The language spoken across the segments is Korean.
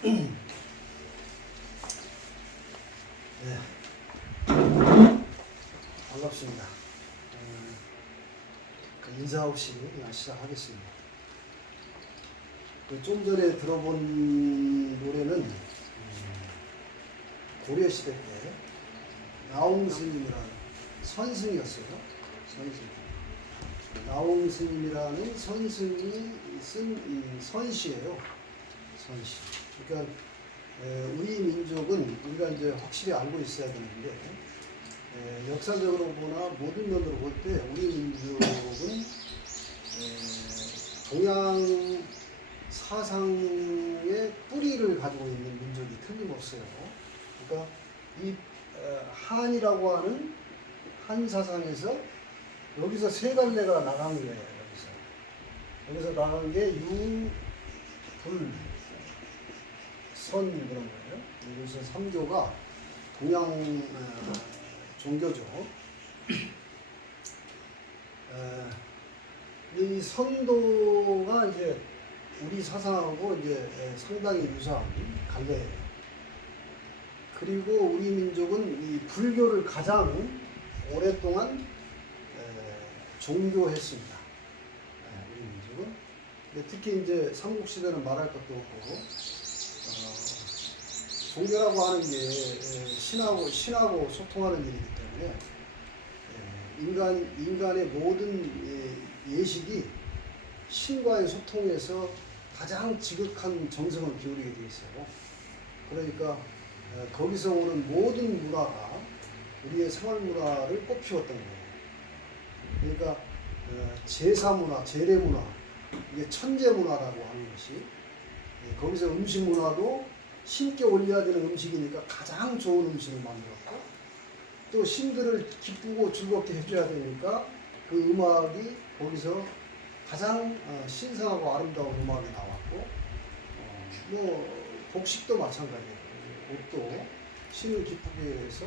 네, 반갑습니다. 인사 없이 그냥 시작하겠습니다. 좀 전에 들어본 노래는 고려시대 때 나홍 스님이라는 선승이었어요. 선승. 나홍 스님이라는 선승이 쓴 이 선시예요. 선시. 그러니까 우리 민족은 우리가 이제 확실히 알고 있어야 되는데, 역사적으로 보나 모든 면으로 볼 때 우리 민족은 동양 사상의 뿌리를 가지고 있는 민족이 틀림없어요. 그러니까 이 한이라고 하는 한 사상에서 여기서 세 갈래가 나간 거예요. 여기서 나간 게 유, 불, 선 그런 거예요. 여기서 3교가 동양 종교죠. 이 선도가 이제 우리 사상하고 이제 상당히 유사한 갈래예요. 그리고 우리 민족은 이 불교를 가장 오랫동안 종교했습니다. 우리 민족은. 특히 이제 삼국시대는 말할 것도 없고, 종교라고 하는 게 신하고 소통하는 일이기 때문에 인간의 모든 예식이 신과의 소통에서 가장 지극한 정성을 기울이게 되어 있어요. 그러니까 거기서 오는 모든 문화가 우리의 생활 문화를 꽃피웠던 거예요. 그러니까 제사 문화, 제례 문화, 이게 천재 문화라고 하는 것이, 거기서 음식 문화도 신께 올려야 되는 음식이니까 가장 좋은 음식을 만들었고, 또 신들을 기쁘고 즐겁게 해줘야 되니까 그 음악이 거기서 가장 신성하고 아름다운 음악이 나왔고, 복식도 마찬가지예요. 옷도 신을 기쁘게 해서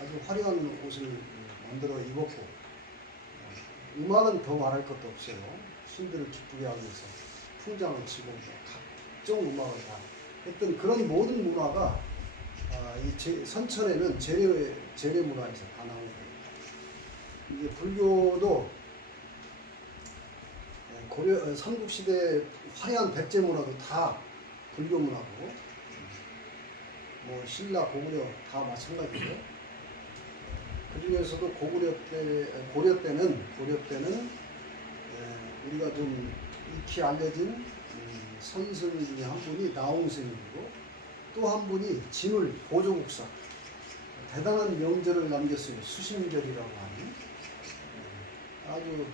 아주 화려한 옷을 만들어 입었고, 음악은 더 말할 것도 없어요. 신들을 기쁘게 하기 위해서 풍장을 치고 각종 음악을 다 했던 그런 모든 문화가 이 선천에는 제례 문화에서 다 나오는 거예요. 이제 불교도 삼국시대 화려한 백제 문화도 다 불교 문화고, 신라, 고구려 다 마찬가지죠. 그 중에서도 고려 때는 우리가 좀 익히 알려진 선생 중에 한 분이 나홍 스님이고, 또 한 분이 진울 보조국사, 대단한 명절을 남겼어요. 수신절이라고 하는. 아주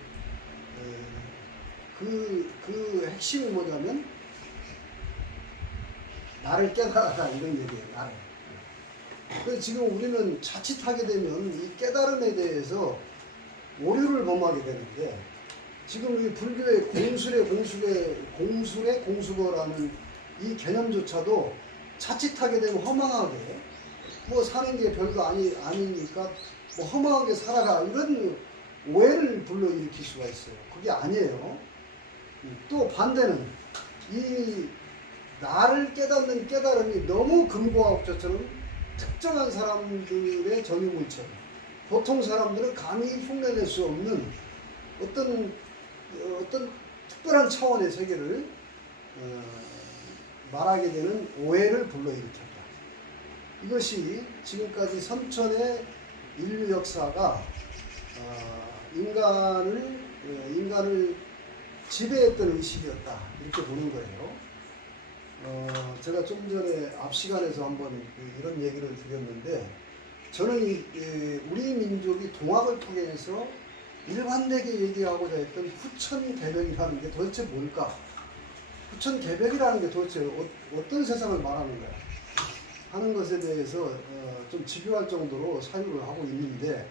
그 핵심이 뭐냐면 나를 깨달아라 이런 얘기예요. 나를. 그래서 지금 우리는 자칫하게 되면 이 깨달음에 대해서 오류를 범하게 되는데, 지금 이 불교의 공술의 공수거라는 이 개념조차도 자칫하게 되면 허망하게, 사는 게 별거 아니니까 허망하게 살아라 이런 오해를 불러일으킬 수가 있어요. 그게 아니에요. 또 반대는 이 나를 깨닫는 깨달음이 너무 금고와 옥조처럼 특정한 사람들의 전유물처럼, 보통 사람들은 감히 흉내낼 수 없는 어떤 특별한 차원의 세계를 말하게 되는 오해를 불러일으켰다. 이것이 지금까지 선천의 인류 역사가 인간을 지배했던 의식이었다, 이렇게 보는 거예요. 제가 좀 전에 앞 시간에서 한번 이런 얘기를 드렸는데, 저는 우리 민족이 동학을 통해서 일관되게 얘기하고자 했던 후천개벽이라는 게 도대체 뭘까? 후천개벽이라는 게 도대체 어떤 세상을 말하는 거야? 하는 것에 대해서 좀 집요할 정도로 사유를 하고 있는데,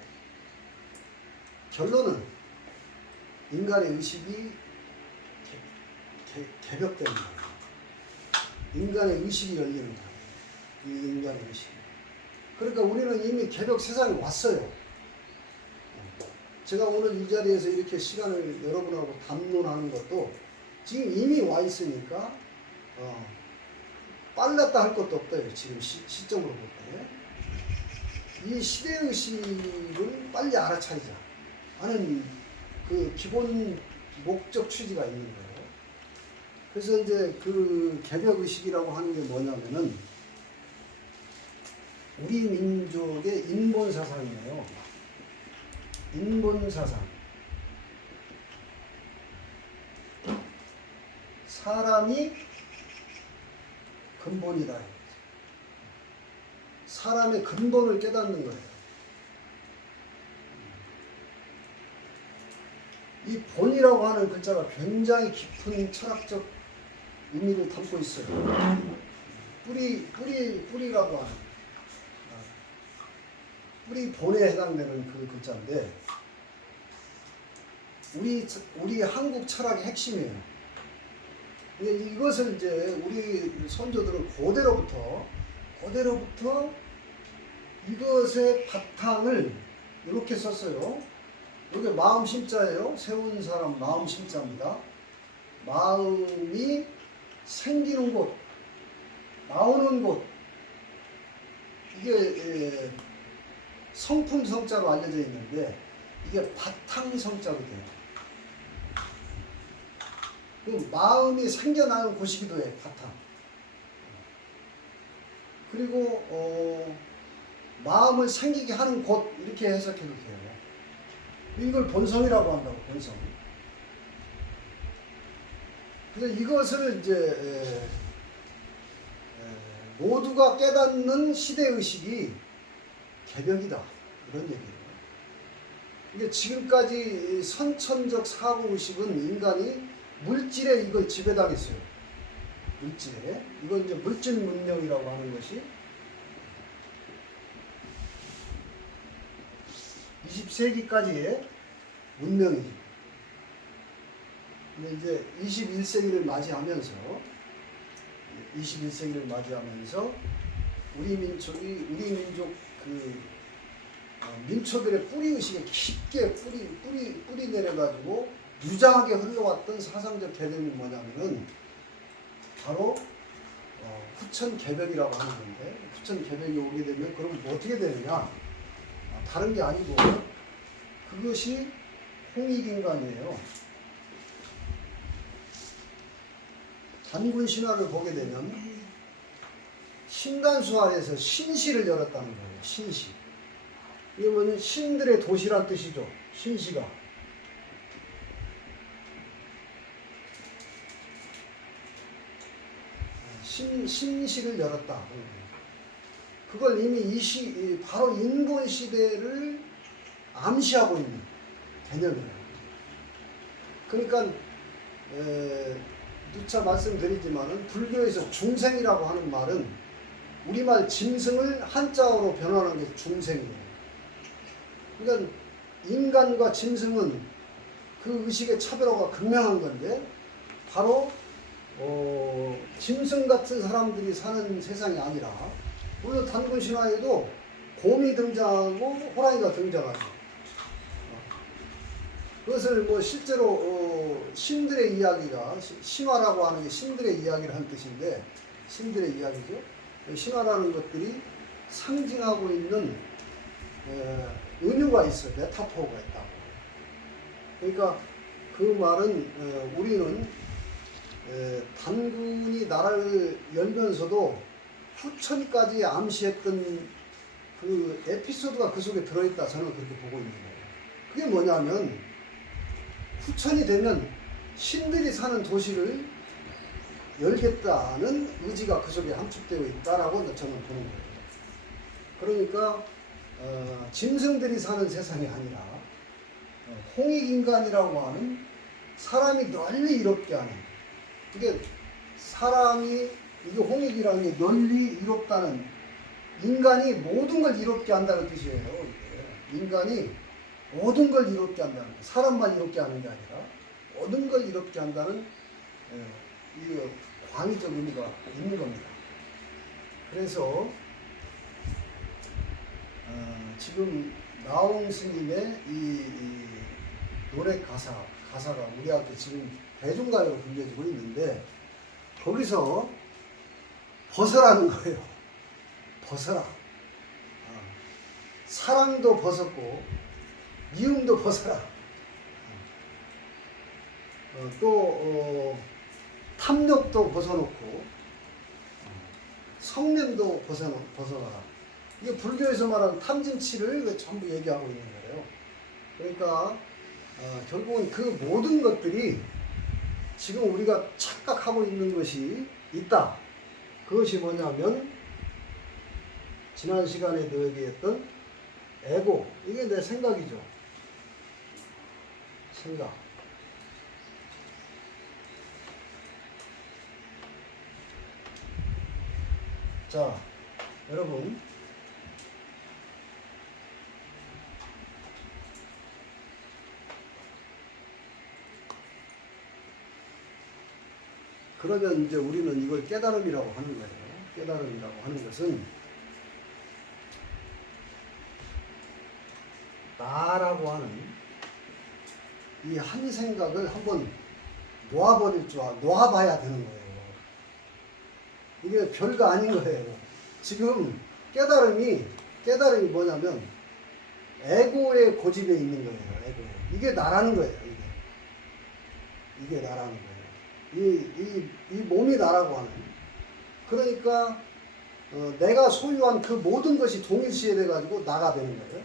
결론은 인간의 의식이 개벽되는 거예요. 인간의 의식이 열리는 거예요. 이 인간의 의식이. 그러니까 우리는 이미 개벽 세상에 왔어요. 제가 오늘 이 자리에서 이렇게 시간을 여러분하고 담론하는 것도 지금 이미 와 있으니까 빨랐다 할 것도 없대요. 지금 시점으로 볼 때. 이 시대의식을 빨리 알아차리자 하는 그 기본 목적 취지가 있는 거예요. 그래서 이제 그 개벽의식이라고 하는 게 뭐냐면은 우리 민족의 인본사상이에요. 인본사상. 사람이 근본이다. 사람의 근본을 깨닫는 거예요. 이 본이라고 하는 글자가 굉장히 깊은 철학적 의미를 담고 있어요. 뿌리라고 하는 뿌리 본에 해당되는 그 글자인데 우리 한국 철학의 핵심이에요. 이것을 이제 우리 선조들은 고대로부터 이것의 바탕을 이렇게 썼어요. 이게 마음 심자예요. 세운 사람 마음 심자입니다. 마음이 생기는 곳, 나오는 곳. 이게 성품 성자로 알려져 있는데 이게 바탕 성자로 돼요. 그 마음이 생겨나는 곳이기도 해. 바탕. 그리고 마음을 생기게 하는 곳 이렇게 해석해도 돼요. 이걸 본성이라고 한다고. 본성. 그래서 이것을 이제 모두가 깨닫는 시대의식이 개벽이다 이런 얘기예요. 이게 지금까지 선천적 사고의식은 인간이 물질에 이걸 지배당했어요. 물질에. 이건 이제 물질 문명이라고 하는 것이 20세기까지의 문명이죠. 근데 이제 21세기를 맞이하면서 우리 민족 그 민초들의 뿌리의식에 깊게 뿌리 내려가지고 유장하게 흘러왔던 사상적 개념이 뭐냐면은 바로 후천 개벽이라고 하는 건데, 후천 개벽이 오게 되면 그럼 뭐 어떻게 되느냐? 다른 게 아니고 그것이 홍익인간이에요. 단군 신화를 보게 되면 신단수 아래에서 신시를 열었다는 거예요. 신시. 이게 뭐냐면 신들의 도시란 뜻이죠. 신시가. 신시를 열었다. 그걸 이미 바로 인본 시대를 암시하고 있는 개념이에요. 그러니까 누차 말씀드리지만은 불교에서 중생이라고 하는 말은 우리말 짐승을 한자어로 변화하는 게 중생이에요. 그러니까 인간과 짐승은 그 의식의 차별화가 극명한 건데 바로 짐승 같은 사람들이 사는 세상이 아니라, 물론 단군 신화에도 곰이 등장하고 호랑이가 등장하죠. 그것을 뭐 실제로 신들의 이야기가, 신화라고 하는 게 신들의 이야기를 한 뜻인데, 신들의 이야기죠. 신화라는 것들이 상징하고 있는 은유가 있어요. 메타포가 있다고. 그러니까 그 말은 우리는 단군이 나라를 열면서도 후천까지 암시했던 그 에피소드가 그 속에 들어있다, 저는 그렇게 보고 있는 거예요. 그게 뭐냐면 후천이 되면 신들이 사는 도시를 열겠다는 의지가 그 속에 함축되어 있다라고 저는 보는 거예요. 그러니까 짐승들이 사는 세상이 아니라 홍익인간이라고 하는 사람이 널리 이롭게 하는, 이게 이게 홍익이라는 게 널리 이롭다는, 인간이 모든 걸 이롭게 한다는 뜻이에요. 이게. 인간이 모든 걸 이롭게 한다는 거. 사람만 이롭게 하는 게 아니라 모든 걸 이롭게 한다는 이 광의적 의미가 있는 겁니다. 그래서 지금 나홍 스님의 이 노래 가사가 우리한테 지금 대중가요로 불려지고 있는데, 거기서 벗어라는 거예요. 벗어라. 사랑도 벗었고 미움도 벗어라. 또 탐욕도 벗어놓고 성냄도 벗어나라. 이게 불교에서 말하는 탐진치를 전부 얘기하고 있는 거예요. 그러니까 결국은 그 모든 것들이 지금 우리가 착각하고 있는 것이 있다. 그것이 뭐냐면 지난 시간에도 얘기했던 에고. 이게 내 생각이죠. 생각. 자, 여러분. 그러면 이제 우리는 이걸 깨달음이라고 하는 거예요. 깨달음이라고 하는 것은 나라고 하는 이 한 생각을 한번 놓아봐야 되는 거예요. 이게 별거 아닌 거예요. 지금 깨달음이 뭐냐면 에고의 고집에 있는 거예요. 에고에. 이게 나라는 거예요. 이게 나라는 거예요. 이 몸이 나라고 하는. 그러니까 내가 소유한 그 모든 것이 동일시에 돼가지고 나가 되는 거예요.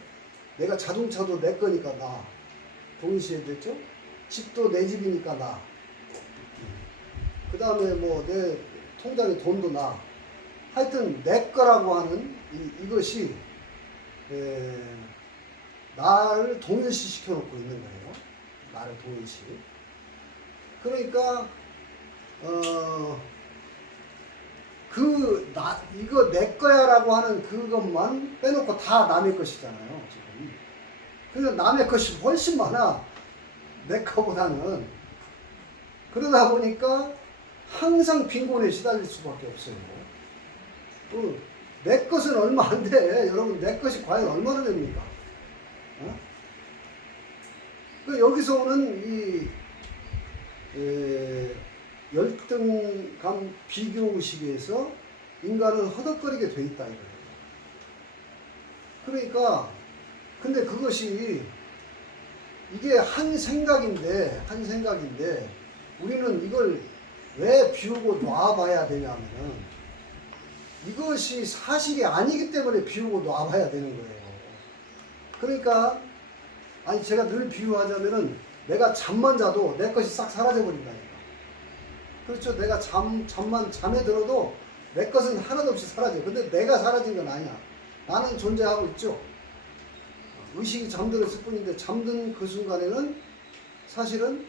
내가 자동차도 내 거니까 나. 동일시에 됐죠? 집도 내 집이니까 나. 그 다음에 뭐 내 통장에 돈도 나. 하여튼 내 거라고 하는 이것이 나를 동일시 시켜놓고 있는 거예요. 나를 동일시. 그러니까 이거 내 거야라고 하는 그것만 빼놓고 다 남의 것이잖아요, 지금. 그러니까 남의 것이 훨씬 많아, 내 거보다는. 그러다 보니까 항상 빈곤에 시달릴 수밖에 없어요. 내 것은 얼마 안 돼. 여러분, 내 것이 과연 얼마나 됩니까? 여기서 오는 열등감 비교의식에서 인간은 허덕거리게 돼 있다 이거예요. 그러니까 근데 그것이 이게 한 생각인데 우리는 이걸 왜 비우고 놔봐야 되냐면은 이것이 사실이 아니기 때문에 비우고 놔봐야 되는 거예요. 그러니까 제가 늘 비유하자면은 내가 잠만 자도 내 것이 싹 사라져 버린다니까. 그렇죠. 내가 잠에 들어도 내 것은 하나도 없이 사라져. 근데 내가 사라진 건 아니야. 나는 존재하고 있죠. 의식이 잠들었을 뿐인데 잠든 그 순간에는 사실은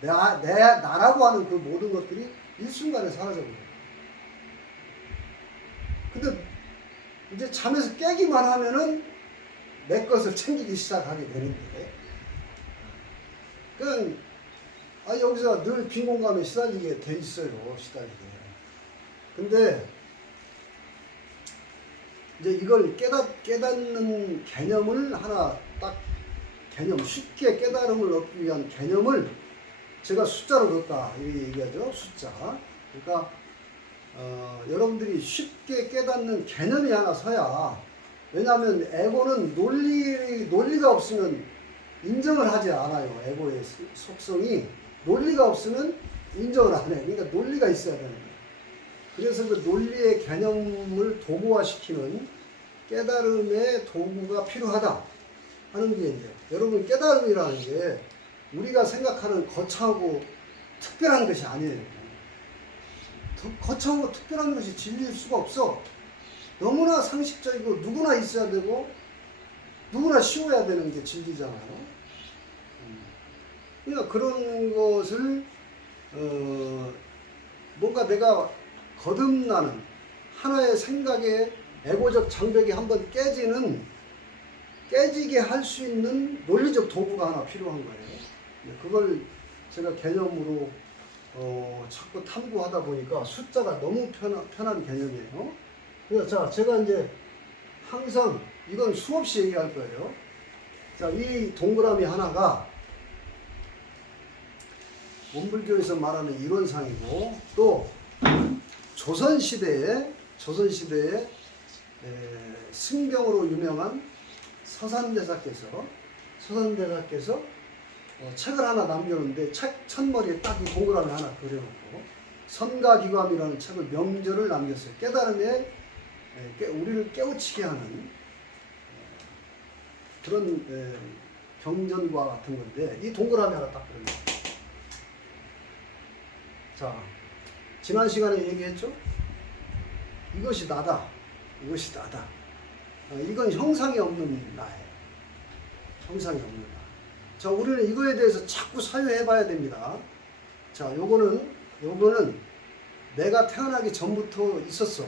나라고 하는 그 모든 것들이 일순간에 사라져 버려요. 근데 이제 잠에서 깨기만 하면은 내 것을 챙기기 시작하게 되는데, 그냥 여기서 늘 빈곤감에 시달리게 돼 있어요. 근데 이제 이걸 깨닫는 개념을 하나 딱 쉽게 깨달음을 얻기 위한 개념을 제가 숫자로 뒀다 이렇게 얘기하죠. 숫자. 그러니까 여러분들이 쉽게 깨닫는 개념이 하나 서야. 왜냐하면 에고는 논리가 없으면 인정을 하지 않아요. 에고의 속성이 논리가 없으면 인정을 안 해요. 그러니까 논리가 있어야 되는 거예요. 그래서 그 논리의 개념을 도구화시키는 깨달음의 도구가 필요하다 하는 게 이제 여러분 깨달음이라는 게 우리가 생각하는 거창하고 특별한 것이 아니에요. 거창하고 특별한 것이 진리일 수가 없어. 너무나 상식적이고 누구나 있어야 되고 누구나 쉬워야 되는 게 진리잖아요. 그러니까 그런 것을 뭔가 내가 거듭나는 하나의 생각의 에고적 장벽이 한번 깨지게 할 수 있는 논리적 도구가 하나 필요한 거예요. 그걸 제가 개념으로 자꾸 탐구하다 보니까 숫자가 너무 편한 개념이에요. 그래서 제가 이제 항상 이건 수없이 얘기할 거예요. 자, 이 동그라미 하나가 원불교에서 말하는 이론상이고 또 조선시대에 승병으로 유명한 서산대사께서 책을 하나 남겼는데 책 첫머리에 딱 이 동그라미 하나 그려놓고 선가기감이라는 책을 명절을 남겼어요. 깨달음에 우리를 깨우치게 하는 그런 경전과 같은 건데 이 동그라미 하나 딱 그려놓고 자 지난 시간에 얘기했죠? 이것이 나다. 이건 형상이 없는 나예요. 형상이 없는 나. 자, 우리는 이거에 대해서 자꾸 사유해 봐야 됩니다. 자, 요거는 내가 태어나기 전부터 있었어.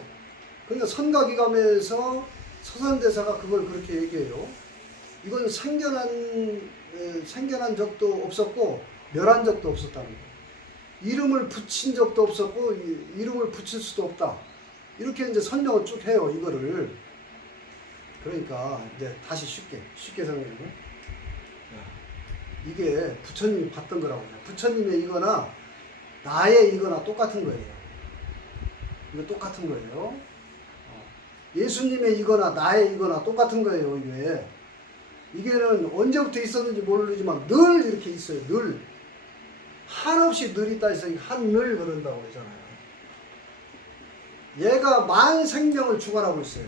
그러니까 선가기감에서 서산대사가 그걸 그렇게 얘기해요. 이건 생겨난 적도 없었고 멸한 적도 없었다는 거예요. 이름을 붙인 적도 없었고 이름을 붙일 수도 없다. 이렇게 이제 설명을 쭉 해요. 이거를. 그러니까 이제 다시 쉽게 설명해요. 이게 부처님이 봤던 거라고 해요. 부처님의 이거나 나의 이거나 똑같은 거예요. 이거 똑같은 거예요. 예수님의 이거나 나의 이거나 똑같은 거예요. 이게는 언제부터 있었는지 모르지만 늘 이렇게 있어요. 늘. 한없이 늘 있다 해서 한늘 그런다고 그러잖아요. 얘가 만 생명을 주관하고 있어요.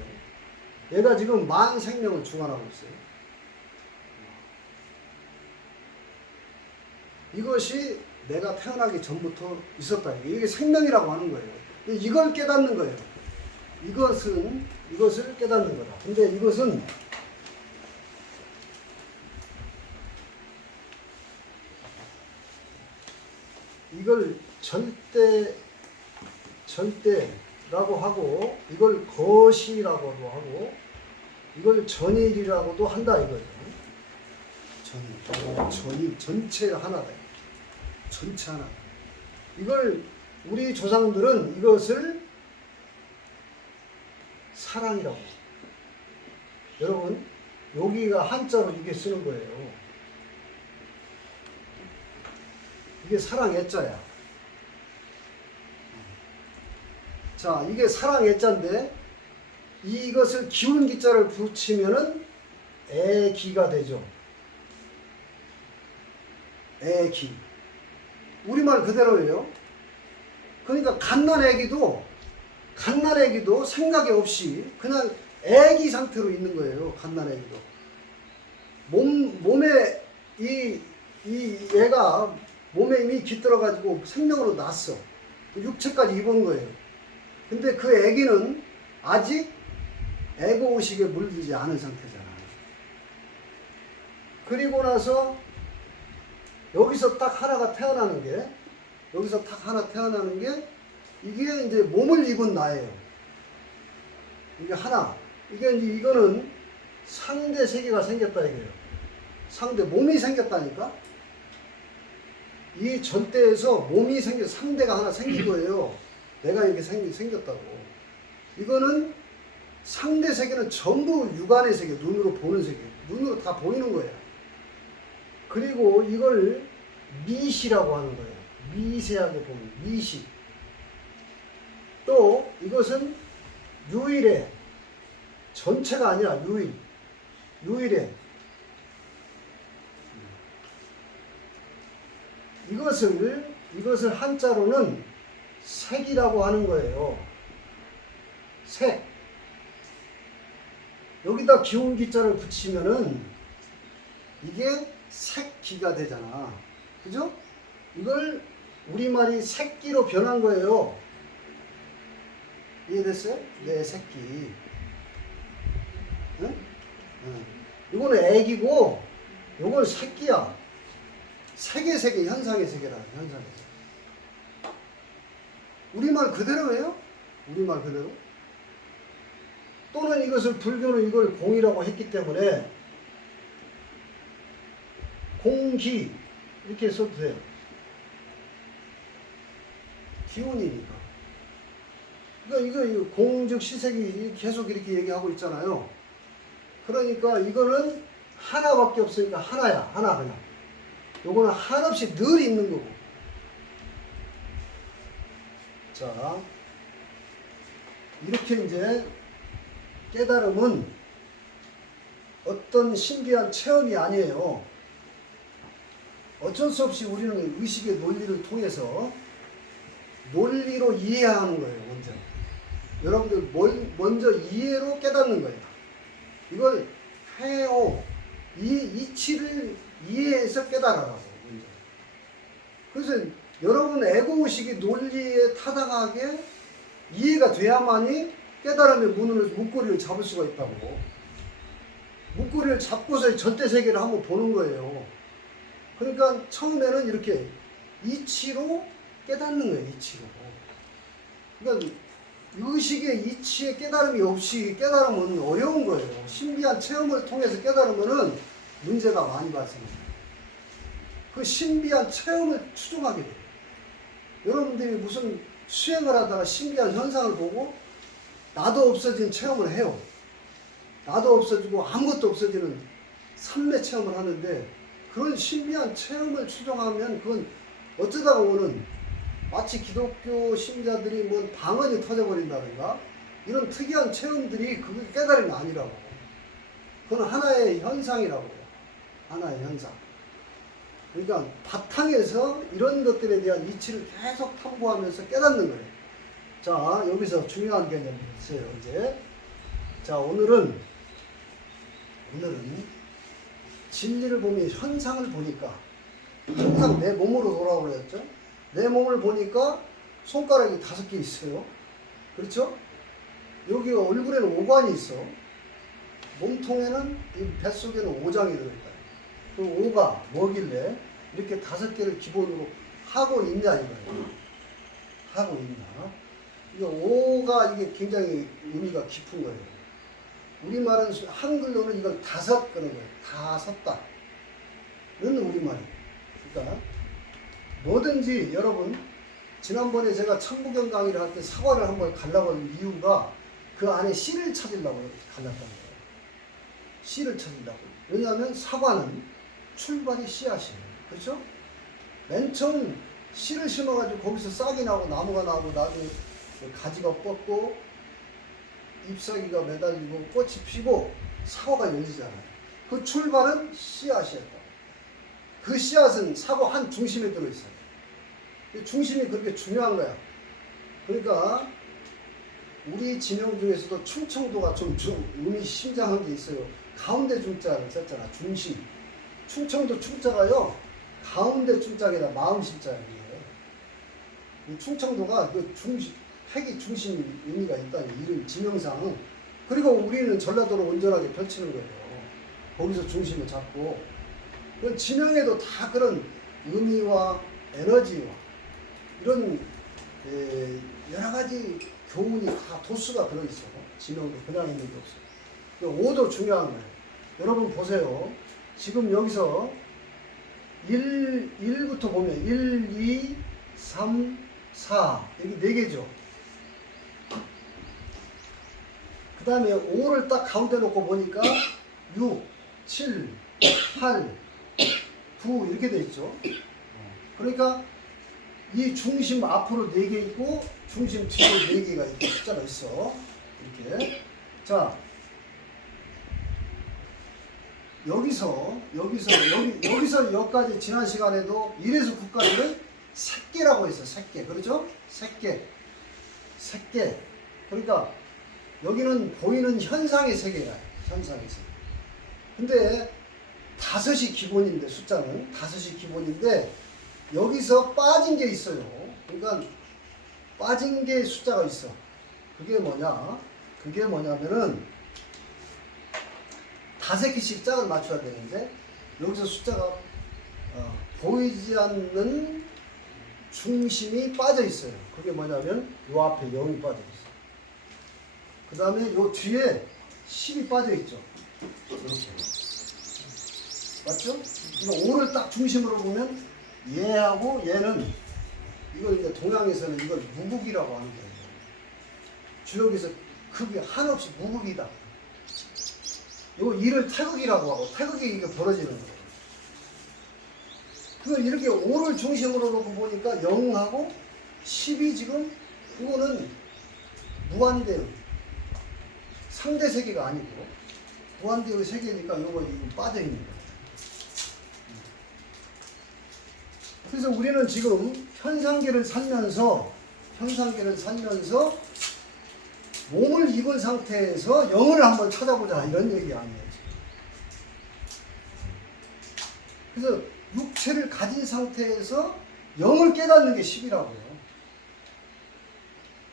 얘가 지금 만 생명을 주관하고 있어요. 이것이 내가 태어나기 전부터 있었다. 이게 생명이라고 하는 거예요. 이걸 깨닫는 거예요. 이것을 깨닫는 거다. 근데 이것은 이걸 절대라고 하고 이걸 거시라고도 하고 이걸 전일이라고도 한다 이거죠. 전일 전체 하나다. 전체 하나. 이걸 우리 조상들은 이것을 사랑이라고. 여러분 여기가 한자로 이게 쓰는 거예요. 이게 사랑 애자야. 자, 이게 사랑 애자인데 이것을 기운 기자를 붙이면은 애기가 되죠. 애기. 우리말 그대로예요. 그러니까 갓난애기도 생각이 없이 그냥 애기 상태로 있는 거예요. 갓난애기도. 몸에 얘가 몸에 이미 깃들어가지고 생명으로 났어. 육체까지 입은 거예요. 근데 그 애기는 아직 에고의식에 물들지 않은 상태잖아. 그리고 나서 여기서 딱 하나가 태어나는 게 이게 이제 몸을 입은 나예요. 이게 하나. 이거는 상대 세계가 생겼다 이거예요. 상대 몸이 생겼다니까. 이 전대에서 몸이 상대가 하나 생긴 거예요. 내가 이렇게 생겼다고. 이거는 상대 세계는 전부 육안의 세계, 눈으로 보는 세계. 눈으로 다 보이는 거예요. 그리고 이걸 미시라고 하는 거예요. 미세하게 보는 미시. 또 이것은 유일해. 전체가 아니라 유일해. 이것을 한자로는 색이라고 하는 거예요. 색. 여기다 기운 기자를 붙이면은 이게 색기가 되잖아. 그죠? 이걸 우리말이 새끼로 변한 거예요. 이해됐어요? 네, 새끼. 응? 응. 이거는 애기고, 이건 새끼야. 세계, 현상의 세계라, 현상의 세계. 우리말 그대로예요? 우리말 그대로? 또는 이것을 불교는 이걸 공이라고 했기 때문에 공기 이렇게 써도 돼요. 기운이니까. 그러니까 이거 공즉 시색이 계속 이렇게 얘기하고 있잖아요. 그러니까 이거는 하나밖에 없으니까 하나야. 하나 그냥. 요거는 한없이 늘 있는 거고. 자, 이렇게 이제 깨달음은 어떤 신비한 체험이 아니에요. 어쩔 수 없이 우리는 의식의 논리를 통해서 논리로 이해하는 거예요. 먼저 여러분들 먼저 이해로 깨닫는 거예요. 이걸 해요. 이 이치를 이해해서 깨달아라고. 먼저. 그래서 여러분 에고의식이 논리에 타당하게 이해가 돼야만이 깨달음의 문을 문고리를 잡을 수가 있다고. 문고리를 잡고서 전대세계를 한번 보는 거예요. 그러니까 처음에는 이렇게 이치로 깨닫는 거예요. 이치로. 그러니까 의식의 이치에 깨달음이 없이 깨달으면 어려운 거예요. 신비한 체험을 통해서 깨달으면 문제가 많이 발생해요. 그 신비한 체험을 추종하게 돼요. 여러분들이 무슨 수행을 하다가 신비한 현상을 보고 나도 없어진 체험을 해요. 나도 없어지고 아무것도 없어지는 삼매 체험을 하는데 그런 신비한 체험을 추종하면 그건 어쩌다가 오는 마치 기독교 신자들이 뭐 방언이 터져버린다든가 이런 특이한 체험들이 그게 깨달음이 아니라고. 그건 하나의 현상이라고요. 하나의 현상. 그러니까 바탕에서 이런 것들에 대한 이치를 계속 탐구하면서 깨닫는 거예요. 자, 여기서 중요한 개념이 있어요. 이제 자, 오늘은 진리를 보면 현상을 보니까 항상 내 몸으로 돌아오려 했죠. 내 몸을 보니까 손가락이 5개 있어요. 그렇죠? 여기 얼굴에는 오관이 있어. 몸통에는, 이 뱃속에는 오장이 들어있다. 그 오가 뭐길래 이렇게 5개를 기본으로 하고 있냐 이거예요. 하고 있나. 이거 오가 이게 굉장히 의미가 깊은 거예요. 우리말은 한글로는 이걸 5 그런 거예요. 다 섰다. 는 우리말이에요. 그러니까 뭐든지 여러분 지난번에 제가 천부경 강의를 할 때 사과를 한번 가려고 한 이유가 그 안에 씨를 찾으려고 갈랐던 거예요. 씨를 찾으려고. 왜냐하면 사과는 출발이 씨앗이에요. 그렇죠? 맨 처음 씨를 심어가지고 거기서 싹이 나고 나무가 나고 나중에 가지가 뻗고 잎사귀가 매달리고 꽃이 피고 사과가 열리잖아요. 그 출발은 씨앗이었다. 그 씨앗은 사과 한 중심에 들어있어요. 중심이 그렇게 중요한 거야. 그러니까 우리 진영 중에서도 충청도가 좀 의미 심장한 게 있어요. 가운데 중자를 썼잖아. 중심. 충청도 충자가요. 가운데 중자에다 마음 심자예요. 이 충청도가 그 중심, 핵이 중심 의미가 있다. 이런 지명상. 그리고 우리는 전라도를 온전하게 펼치는 거예요. 거기서 중심을 잡고. 그 지명에도 다 그런 의미와 에너지와 이런 여러 가지 교훈이 다 도수가 들어있어. 지명도 그냥 있는 게 없어. 5도 중요한 거예요. 여러분 보세요. 지금 여기서 1부터 보면 1, 2, 3, 4 여기 4개죠. 그 다음에 5를 딱 가운데 놓고 보니까 6, 7, 8, 9 이렇게 돼 있죠. 그러니까 이 중심 앞으로 4개 있고 중심 뒤로 4개가 이렇게 숫자가 있어. 이렇게. 자, 여기서 여기까지 지난 시간에도 1에서 9까지는 색계라고 했어요. 색계. 그렇죠? 색계. 그러니까 여기는 보이는 현상의 세계야. 현상의 세계. 근데 5이 기본인데 숫자는 5이 기본인데 여기서 빠진 게 있어요. 그러니까 빠진 게 숫자가 있어. 그게 뭐냐? 그게 뭐냐면은 5개씩 짝을 맞춰야 되는데 여기서 숫자가 보이지 않는 중심이 빠져 있어요. 그게 뭐냐면 요 앞에 0이 빠져 있어. 그 다음에 요 뒤에 10이 빠져 있죠. 이렇게. 맞죠? 이거 5를 딱 중심으로 보면 얘하고 얘는 이걸 이제 동양에서는 이걸 무국이라고 하는 거예요. 주역에서 그게 한없이 무국이다. 이거 이를 태극이라고 하고 태극이 이게 벌어지는 거예요. 그걸 이렇게 5를 중심으로 놓고 보니까 0하고 10이 지금 이거는 무한대의 상대 세계가 아니고 무한대의 세계니까 이거 빠져 있는 거예요. 그래서 우리는 지금 현상계를 살면서 몸을 입은 상태에서 영을 한번 찾아보자 이런 얘기 아니에요. 그래서 육체를 가진 상태에서 영을 깨닫는 게 10이라고요.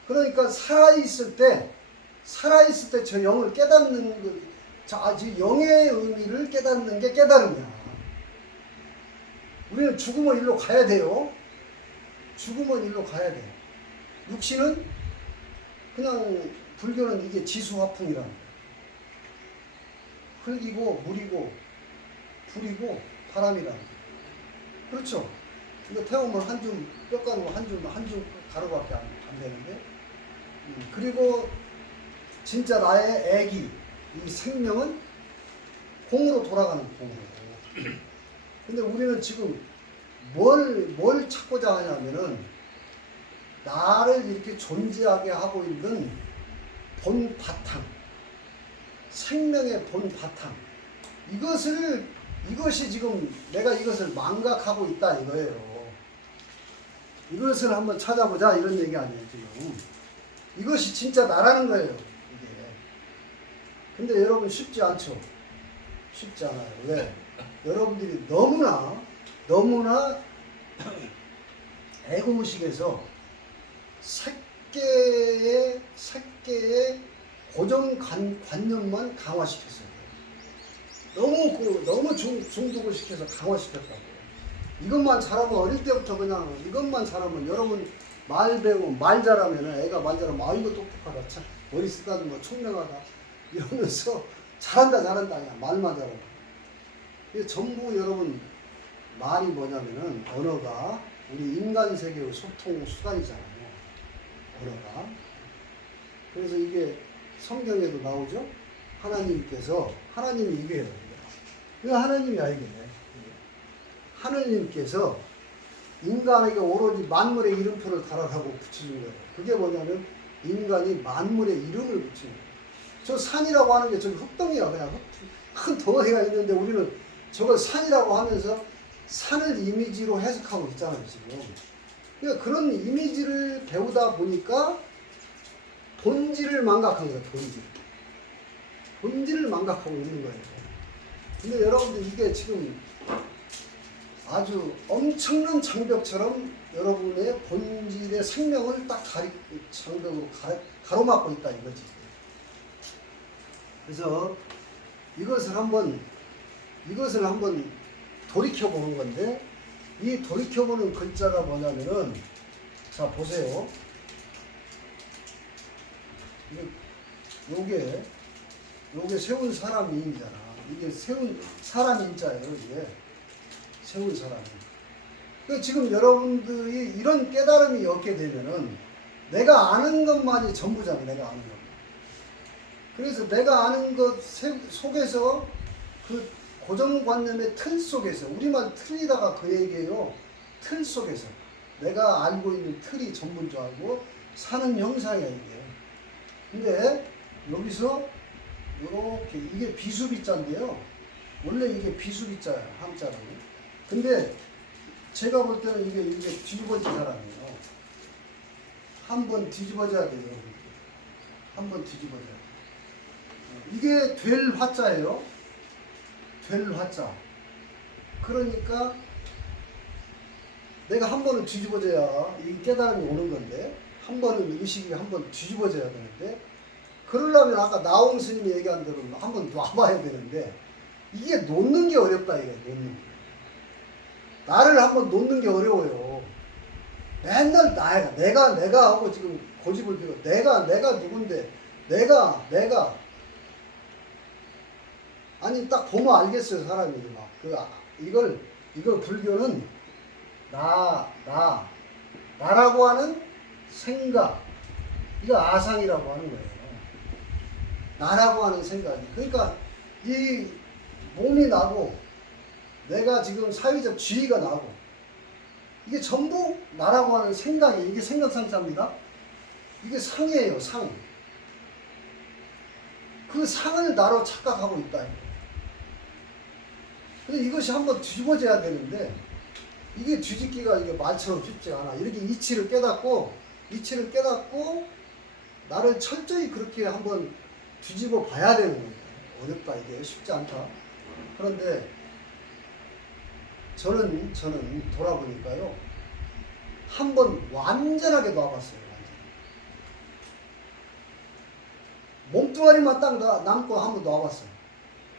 그러니까 살아있을 때 저 영을 깨닫는 거, 영의 의미를 깨닫는 게 깨달음이야. 우리는 죽으면 일로 가야 돼요. 죽으면 일로 가야 돼. 육신은 그냥 불교는 이게 지수화풍이라는 거야. 흙이고 물이고 불이고 바람이라는 거야. 그렇죠? 이거 태우면 한 줌 뼈 가루고 한 줌 가루밖에 안 되는데. 그리고 진짜 나의 애기, 이 생명은 공으로 돌아가는 공으로. 근데 우리는 지금 뭘 찾고자 하냐면은 나를 이렇게 존재하게 하고 있는 본 바탕, 생명의 본 바탕. 이것이 지금 내가 이것을 망각하고 있다 이거예요. 이것을 한번 찾아보자 이런 얘기 아니에요 지금. 이것이 진짜 나라는 거예요 이게. 근데 여러분 쉽지 않죠. 쉽지 않아요. 왜? 여러분들이 너무나 에고의식에서 색계의 고정관념만 강화시켰어요. 너무 중독을 시켜서 강화시켰다고요. 이것만 잘하면 어릴 때부터 그냥 이것만 잘하면 여러분 말 배우면 말 잘하면 애가 말 잘하면 이거 똑똑하다 참 머리 쓰다듬어 총명하다 이러면서 잘한다 그냥 말만 잘하고. 전부 여러분 말이 뭐냐면은 언어가 우리 인간 세계의 소통 수단이잖아요. 언어가. 그래서 이게 성경에도 나오죠. 하나님이 이게요. 이거 하나님이야 이게. 하느님께서 인간에게 오로지 만물의 이름표를 달아라고 붙여준 거예요. 그게 뭐냐면 인간이 만물의 이름을 붙인 거예요. 저 산이라고 하는 게 저기 흙덩이야. 그냥 큰 덩어리가 있는데 우리는 저걸 산이라고 하면서 산을 이미지로 해석하고 있잖아요 지금. 그러니까 그런 이미지를 배우다 보니까 본질을 망각한 거예요. 본질을 망각하고 있는 거예요. 근데 여러분들 이게 지금 아주 엄청난 장벽처럼 여러분의 본질의 생명을 딱 장벽으로 가로막고 있다 이거지. 그래서 이것을 한번 돌이켜보는 건데, 이 돌이켜보는 글자가 뭐냐면은, 자, 보세요. 요게 세운 사람 미인이잖아. 이게 세운 사람 인자예요, 이게. 세운 사람이. 지금 여러분들이 이런 깨달음이 얻게 되면은, 내가 아는 것만이 전부잖아, 내가 아는 것. 그래서 내가 아는 것 속에서 그 고정관념의 틀 속에서, 우리말 틀이다가 그 얘기예요. 틀 속에서 내가 알고 있는 틀이 전부인 줄 알고 사는 형상이야 이게. 근데 여기서 이렇게 이게 비수비자인데요. 원래 이게 비수비자야 한자로. 근데 제가 볼 때는 이게 뒤집어진 사람이에요. 한번 뒤집어져야 돼요. 한번 뒤집어져야 돼요. 이게 될 화자예요. 될 화자. 그러니까 내가 한 번은 뒤집어져야 이 깨달음이 오는 건데, 한 번은 의식이 한 번 뒤집어져야 되는데, 그러려면 아까 나홍 스님이 얘기한 대로 한 번 놔봐야 되는데, 이게 놓는 게 어렵다 이게. 놓는 게. 나를 한번 놓는 게 어려워요. 맨날 나야. 내가 하고 지금 고집을 피고 내가 누군데, 내가 아니 딱 보면 알겠어요 사람이 막 이걸 불교는 나라고 하는 생각, 이거 아상이라고 하는 거예요. 나라고 하는 생각이. 그러니까 이 몸이 나고 내가 지금 사회적 지위가 나고 이게 전부 나라고 하는 생각이, 이게 생각상사입니다. 이게 상이에요, 상. 그 상을 나로 착각하고 있다. 근데 이것이 한번 뒤집어져야 되는데 이게 뒤집기가 이게 말처럼 쉽지 않아. 이렇게 이치를 깨닫고 나를 철저히 그렇게 한번 뒤집어 봐야 되는 거예요. 어렵다. 이게 쉽지 않다. 그런데 저는 돌아보니까요. 한번 완전하게 놔봤어요. 몸뚱아리만 딱 남고 한번 놔봤어요.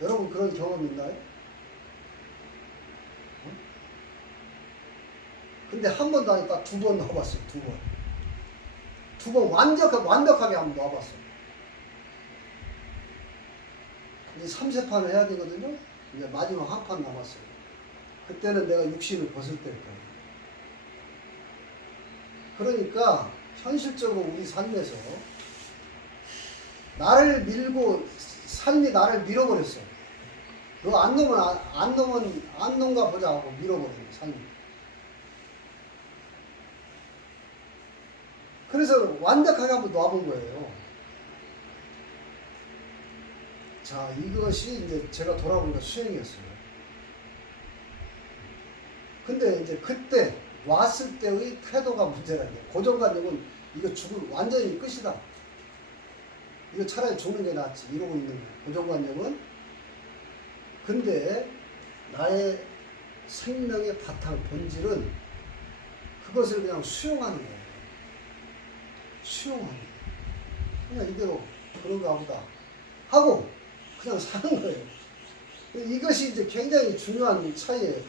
여러분 그런 경험 있나요? 근데 한 번도 아니고 두 번 놔봤어요. 두 번 완벽하게 한번 놔봤어요. 이제 3세판을 해야 되거든요. 이제 마지막 한 판 남았어요. 그때는 내가 육신을 벗을 때일 거예요. 그러니까 현실적으로 우리 삶에서 나를 밀고 삶이 나를 밀어버렸어. 너 안 놓으면 안 놓은가 보자 하고 밀어버리는 삶이. 그래서 완벽하게 한번 놔본 거예요. 자, 이것이 이제 제가 돌아보니까 수행이었어요. 근데 이제 그때 왔을 때의 태도가 문제라는 거예요. 고정관념은 이거 완전히 끝이다. 이거 차라리 죽는 게 낫지. 이러고 있는 거예요. 고정관념은. 근데 나의 생명의 바탕, 본질은 그것을 그냥 수용하는 거예요. 수용하는 거예요. 그냥 이대로 그런가 보다 하고 그냥 사는 거예요. 이것이 이제 굉장히 중요한 차이예요.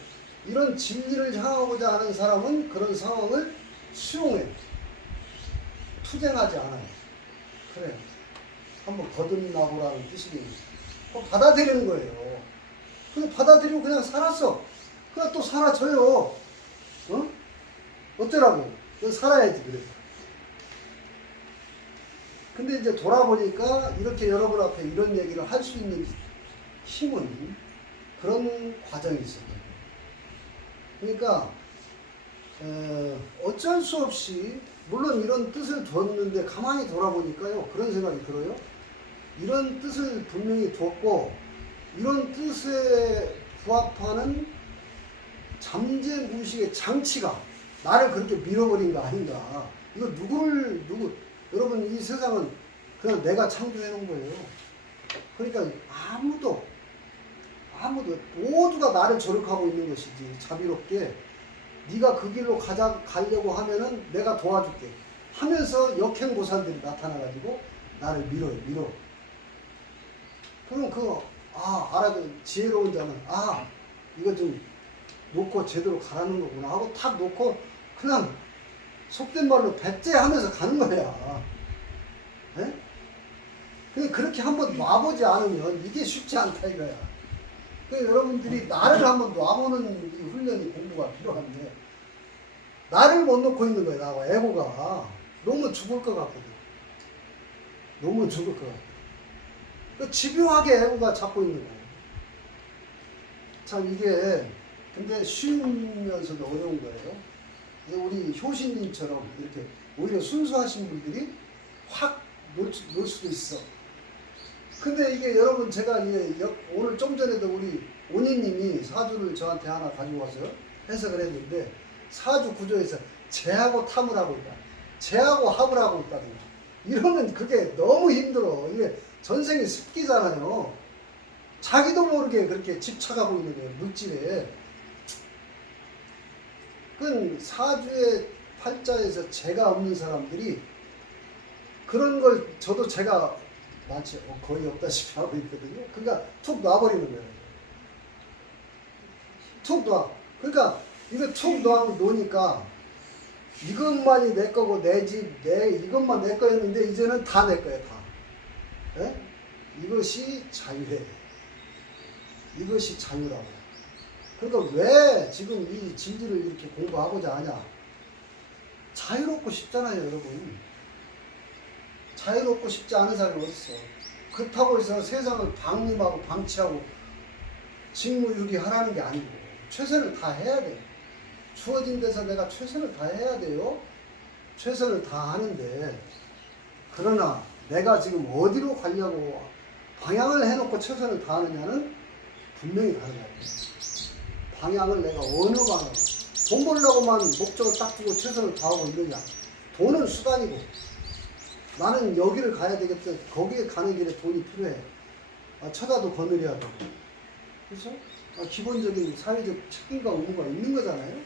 이런 진리를 향하고자 하는 사람은 그런 상황을 수용해요. 투쟁하지 않아요. 그래요. 한번 거듭나보라는 뜻이니 받아들이는 거예요. 그냥 받아들이고 그냥 살았어. 그냥 또 사라져요. 어? 어쩌라고? 살아야지 그래. 근데 이제 돌아보니까 이렇게 여러분 앞에 이런 얘기를 할 수 있는 힘은 그런 과정이 있었던 거예요. 그러니까 어쩔 수 없이 물론 이런 뜻을 뒀는데 가만히 돌아보니까요. 그런 생각이 들어요. 이런 뜻을 분명히 뒀고 이런 뜻에 부합하는 잠재무의식의 장치가 나를 그렇게 밀어버린 거 아닌가. 이거 여러분 이 세상은 그냥 내가 창조해 놓은 거예요. 그러니까 아무도 모두가 나를 조력하고 있는 것이지. 자비롭게 네가 그 길로 가려고 하면은 내가 도와줄게 하면서 역행보살들이 나타나가지고 나를 밀어. 그럼 알아도 지혜로운 자는 이거 좀 놓고 제대로 가라는 거구나 하고 탁 놓고 그냥 속된 말로 배째하면서 가는 거야. 에? 근데 그렇게 한번 놔보지 않으면 이게 쉽지 않다 이거야. 그러니까 여러분들이 나를 한번 놔보는 이 훈련이 공부가 필요한데 나를 못 놓고 있는 거야. 나하고 에고가 너무 죽을 것 같거든. 너무 죽을 것 같아. 그 집요하게 에고가 잡고 있는 거야. 참 이게 근데 쉬우면서도 어려운 거예요. 우리 효신님처럼 이렇게 오히려 순수하신 분들이 확 놓을 수도 있어. 근데 이게 여러분 제가 오늘 좀 전에도 우리 온희님이 사주를 저한테 하나 가지고 와서 해석을 했는데 사주 구조에서 재하고 탐을 하고 있다. 재하고 합을 하고 있다든가. 이러면 그게 너무 힘들어. 이게 전생의 습기잖아요. 자기도 모르게 그렇게 집착하고 있는 거예요. 물질에. 그 사주의 팔자에서 재가 없는 사람들이 그런 걸 저도 제가 많지 거의 없다시피 하고 있거든요. 그러니까 툭 놔버리는 거예요. 툭 놔. 그러니까 이거 툭 놓으니까 이것만이 내 거고 내 집, 이것만 내 거였는데 이제는 다 내 거예요. 다. 에? 이것이 자유해. 이것이 자유라고. 그러니까 왜 지금 이 진리를 이렇게 공부하고자 하냐. 자유롭고 싶잖아요, 여러분. 자유롭고 싶지 않은 사람이 어딨어. 그렇다고 해서 세상을 방임하고 방치하고 직무유기하라는 게 아니고 최선을 다해야 돼요. 주어진 데서 내가 최선을 다해야 돼요. 최선을 다하는데 그러나 내가 지금 어디로 가려고 방향을 해놓고 최선을 다하느냐는 분명히 다르다. 방향을 내가 어느 방향, 돈 벌려고만 목적을 딱 두고 최선을 다하고 있느냐. 돈은 수단이고 나는 여기를 가야 되겠다. 거기에 가는 길에 돈이 필요해. 처자도 거느려야 되고. 그렇죠? 기본적인 사회적 책임과 의무가 있는 거잖아요.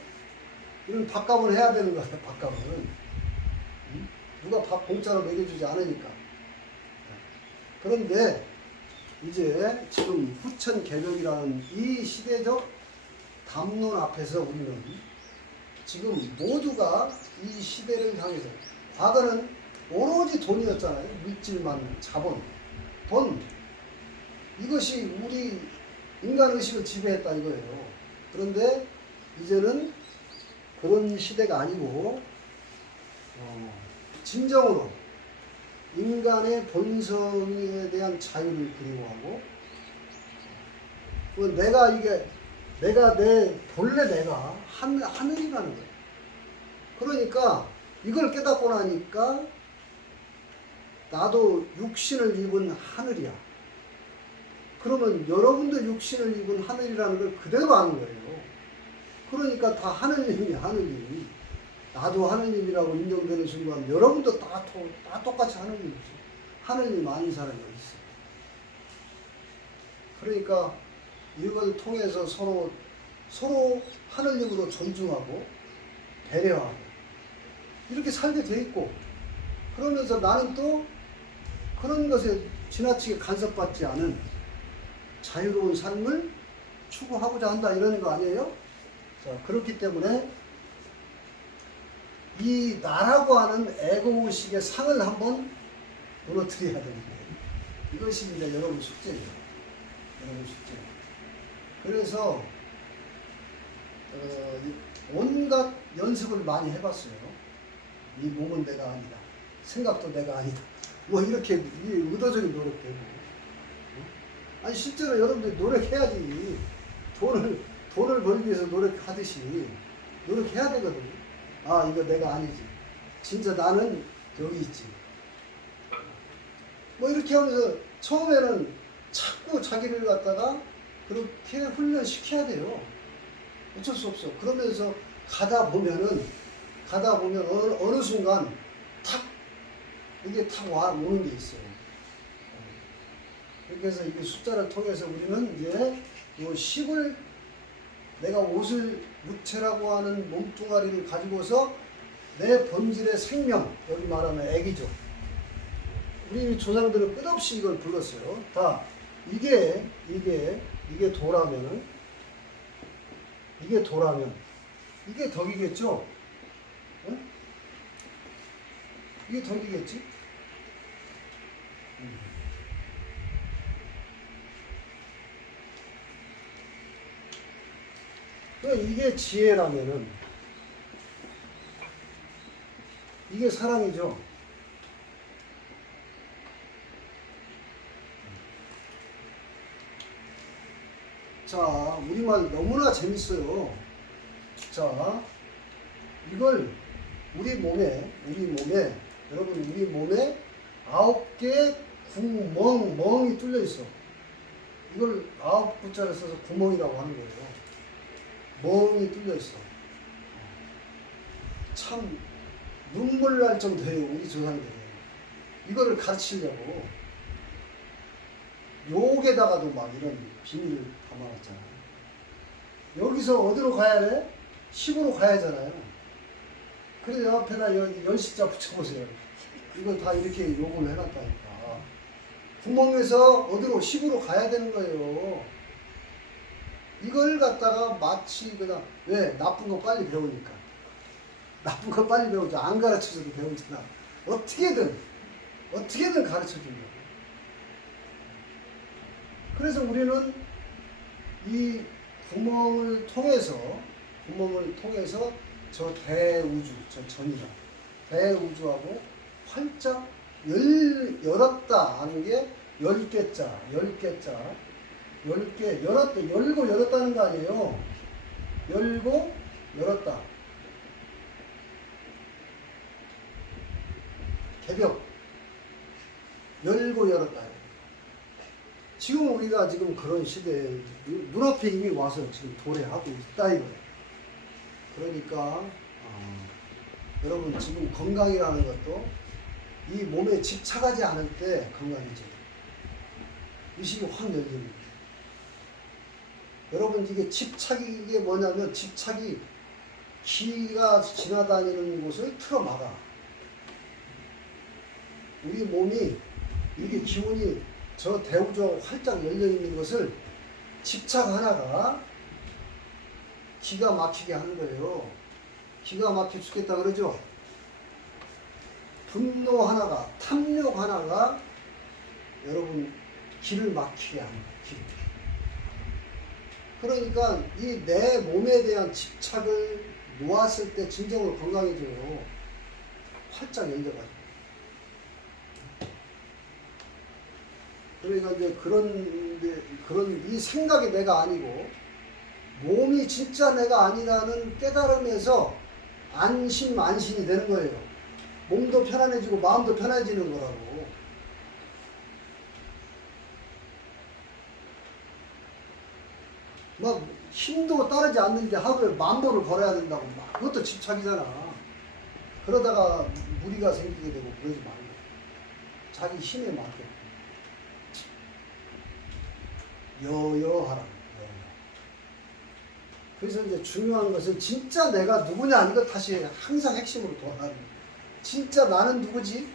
이런 밥값을 해야 되는 거야. 밥값은. 누가 밥 공짜로 먹여주지 않으니까. 그런데 이제 지금 후천개벽이라는 이 시대적 담론 앞에서 우리는 지금 모두가 이 시대를 향해서, 과거는 오로지 돈이었잖아요. 물질만, 자본, 돈. 이것이 우리 인간의식을 지배했다 이거예요. 그런데 이제는 그런 시대가 아니고 진정으로 인간의 본성에 대한 자유를 그리워하고, 내가 본래 내가 하늘이라는 거예요. 그러니까 이걸 깨닫고 나니까 나도 육신을 입은 하늘이야. 그러면 여러분도 육신을 입은 하늘이라는 걸 그대로 아는 거예요. 그러니까 다 하느님이 하느님. 나도 하느님이라고 인정되는 순간 여러분도 다 똑같이 하느님이죠. 하느님 아닌 사람이 어디 있어요. 그러니까 이걸 통해서 서로 하느님으로 존중하고 배려하고 이렇게 살게 돼 있고, 그러면서 나는 또 그런 것에 지나치게 간섭받지 않은 자유로운 삶을 추구하고자 한다 이러는 거 아니에요? 자, 그렇기 때문에 이 나라고 하는 에고의식의 상을 한번 무너뜨려야 되는 거예요. 이것이 이제 여러분 숙제예요. 여러분 숙제. 그래서 온갖 연습을 많이 해봤어요. 이 몸은 내가 아니다. 생각도 내가 아니다. 뭐 이렇게 의도적인 노력되고. 아니 실제로 여러분들이 노력해야지. 돈을 벌기 위해서 노력하듯이 노력해야 되거든요. 이거 내가 아니지. 진짜 나는 여기 있지. 뭐 이렇게 하면서 처음에는 자꾸 자기를 갖다가 그렇게 훈련시켜야 돼요. 어쩔 수 없어. 그러면서 가다 보면 어느 순간 이게 탁 오는 게 있어요. 그래서 이 숫자를 통해서 우리는 이제 이 10을 내가 옷을 육체라고 하는 몸뚱아리를 가지고서 내 본질의 생명, 여기 말하면 애기죠. 우리 조상들은 끝없이 이걸 불렀어요. 다 이게 도라면은, 이게 도라면 이게 덕이겠죠? 응? 이게 덕이겠지? 이게 지혜라면은 이게 사랑이죠. 자, 우리말 너무나 재밌어요. 자, 이걸 우리 몸에 여러분 우리 몸에 9개 멍이 뚫려 있어. 이걸 9구자를 써서 구멍이라고 하는 거예요. 멍이 뚫려 있어. 참 눈물 날 정도예요, 우리 조상들이. 이거를 가르치려고 욕에다가도 막 이런 비밀을 담아놨잖아요. 여기서 어디로 가야 돼? 10으로 가야 하잖아요. 그래서 옆에다 연식자 붙여보세요. 이걸 다 이렇게 욕을 해놨다니까. 구멍에서 어디로 10으로 가야 되는 거예요. 이걸 갖다가 마치 그냥, 왜? 나쁜 거 빨리 배우니까. 나쁜 거 빨리 배우죠. 안 가르쳐줘도 배우잖아. 어떻게든 가르쳐준다고. 그래서 우리는 이 구멍을 통해서 저 대우주, 저 전이라 대우주하고 활짝 열었다 하는 게 10개자, 10개, 열고 열었다는 거 아니에요. 열고 열었다. 개벽. 열고 열었다. 지금 우리가 지금 그런 시대에 눈앞에 이미 와서 지금 도래하고 있다 이거예요. 그러니까 여러분 지금 건강이라는 것도 이 몸에 집착하지 않을 때 건강해져요. 의식이 확 열립니다. 여러분 이게 집착이 이게 뭐냐면 집착이 기가 지나다니는 곳을 틀어막아. 우리 몸이 이게 기운이 저 대우조 활짝 열려있는 것을 집착 하나가 기가 막히게 하는 거예요. 기가 막혀 죽겠다 그러죠. 분노 하나가, 탐욕 하나가 여러분 기를 막히게 하는 거예요. 그러니까 이 내 몸에 대한 집착을 놓았을 때 진정으로 건강해져요. 활짝 열려가지고. 그러니까 이제 그런 이 생각이 내가 아니고 몸이 진짜 내가 아니라는 깨달음에서 안심이 되는 거예요. 몸도 편안해지고 마음도 편해지는 거라고. 막 힘도 따르지 않는데 하루에 10,000보를 걸어야 된다고 막 그것도 집착이잖아. 그러다가 무리가 생기게 되고 그러지 말고 자기 힘에 맞게 여여하라. 그래서 이제 중요한 것은 진짜 내가 누구냐 이거 다시 항상 핵심으로 돌아가는 거예요. 진짜 나는 누구지?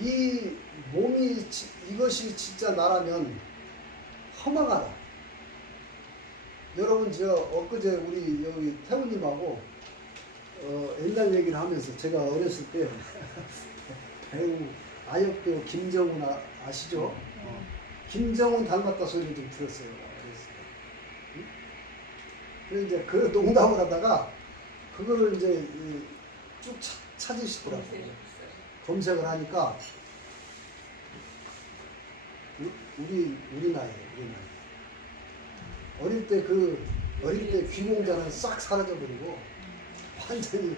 이 몸이 이것이 진짜 나라면 허망하다. 여러분 제가 엊그제 우리 여기 태우님하고 옛날 얘기를 하면서 제가 어렸을 때 배우 아역배우 김정훈 아시죠? 김정훈 닮았다 소리를 좀 들었어요. 어렸을 때. 응? 그래서 이제 그 농담을 하다가 그거를 이제 쭉 찾으시더라고요. 검색을 하니까 우리 나이에요. 우리 나이. 어릴 때 귀공자는 싹 사라져버리고 완전히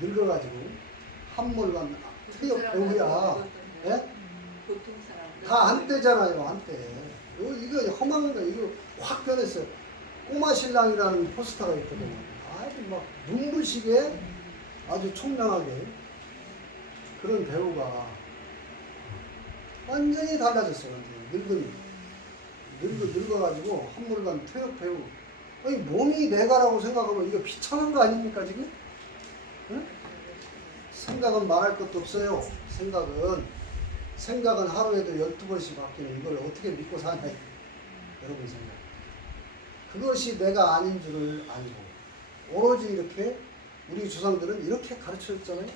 늙어가지고 한물간 태엽 배우야. 예? 다 한때잖아요. 한때. 이거 허망한 거 이거 확 변했어요. 꼬마 신랑이라는 포스터가 있거든요. 아주 막 눈부시게 아주 총명하게 그런 배우가 완전히 달라졌어요. 완전히. 늙어가지고 한물간 퇴역 배우. 아니 몸이 내가라고 생각하면 이거 비참한 거 아닙니까 지금? 응? 생각은 말할 것도 없어요. 생각은 하루에도 12번씩 바뀌는 이걸 어떻게 믿고 사냐. 여러분 생각. 그것이 내가 아닌 줄을 알고 오로지 이렇게 우리 조상들은 이렇게 가르쳐줬잖아요.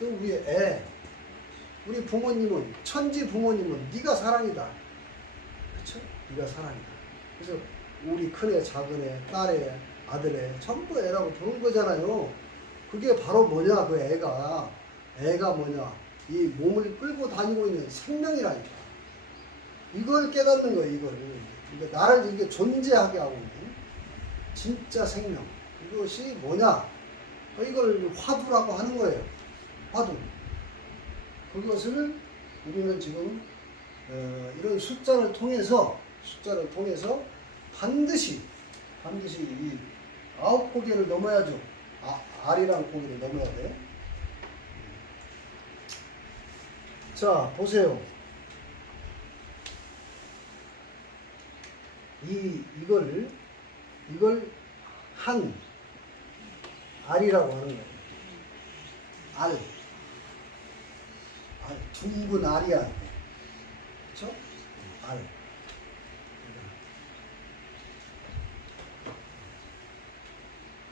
또 우리 부모님은 천지 부모님은 네가 사랑이다. 그렇죠? 네가 사랑이다. 그래서 우리 큰애, 작은애, 딸애, 아들애 전부 애라고 부른 거잖아요. 그게 바로 뭐냐 그 애가 뭐냐 이 몸을 끌고 다니고 있는 생명이라니까. 이걸 깨닫는 거예요. 이거를. 그러니까 나를 이게 존재하게 하고 있는 진짜 생명. 이것이 뭐냐? 이걸 화두라고 하는 거예요. 화두. 그것을 우리는 지금 이런 숫자를 통해서 반드시 이 9고개를 넘어야죠. R이라는 고개를 넘어야 돼. 자, 보세요. 이걸 한 R이라고 하는 거예요. R. 둥근 R이야. 그렇죠? R.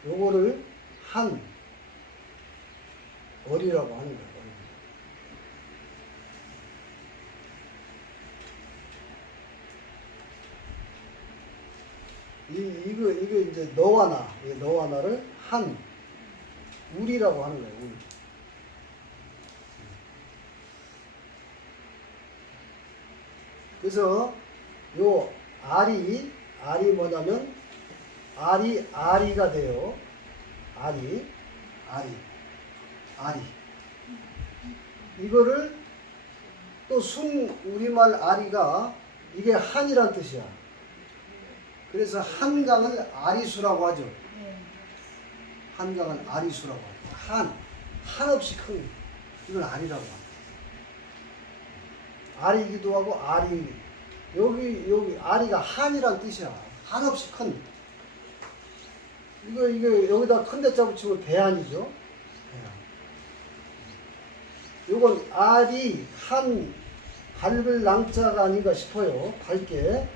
요거를 한 어리라고 하는 거예요. 이거 이제 너와 나를 한 우리라고 하는 거예요. 우리. 그래서 요 R이 뭐냐면 R이가 돼요. R이. 이거를 또 순 우리말 아리가 이게 한이란 뜻이야. 그래서 한강을 아리수라고 하죠. 한강은 아리수라고 하죠. 한없이 큰 이건 아리라고 합니다. 아리기도 하고 아리. 여기 아리가 한이란 뜻이야. 한없이 큰. 이거 여기다 큰 대자 붙이면 대한이죠. 대한. 요건 아리 한 밝을 낭자가 아닌가 싶어요. 밝게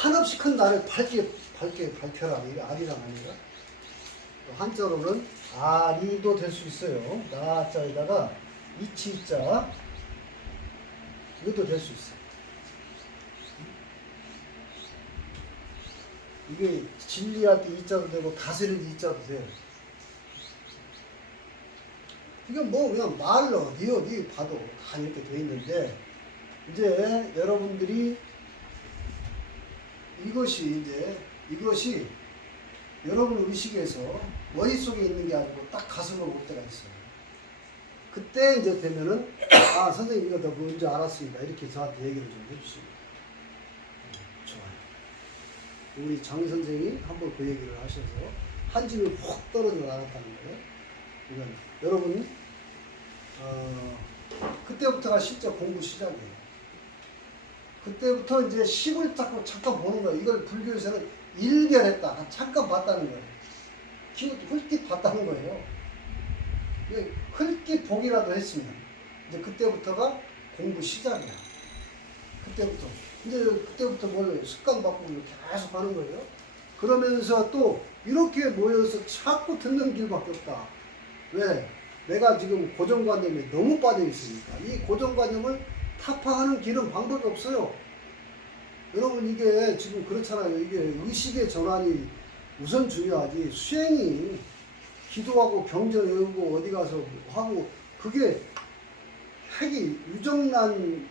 한없이 큰 나를 밝게 밝혀라. 이게 아리랑 아니라 한자로는 아리도 될 수 있어요. 나자에다가 이치자 이것도 될 수 있어요. 이게 진리할 때 이자도 되고 다스릴 때 이자도 돼요. 이게 뭐 그냥 말로 어디 봐도 다 이렇게 돼 있는데 이제 여러분들이 이것이 여러분 의식에서 머릿속에 있는 게 아니고 딱 가슴으로 올 때가 있어요. 그때 이제 되면은 아 선생님 이거 다 뭔지 알았습니다. 이렇게 저한테 얘기를 좀 해주시면 좋아요. 우리 장 선생이 한번 그 얘기를 하셔서 한 집이 훅 떨어져 나갔다는 거예요. 이건 여러분 그때부터가 실제 공부 시작이에요. 그때부터 이제 식을 잠깐 보는 거예요. 이걸 불교에서는 일별했다. 잠깐 봤다는 거예요. 식을 흘낏 봤다는 거예요. 흘낏 보기라도 했으면 이제 그때부터가 공부 시작이야. 그때부터 뭘 습관 바꾸고 계속 하는 거예요. 그러면서 또 이렇게 모여서 자꾸 듣는 길밖에 없다. 왜? 내가 지금 고정관념에 너무 빠져 있으니까 이 고정관념을 타파하는 길은 방법이 없어요. 여러분 이게 지금 그렇잖아요. 이게 의식의 전환이 우선 중요하지 수행이 기도하고 경전 외우고 어디 가서 하고 그게 핵이 무정란이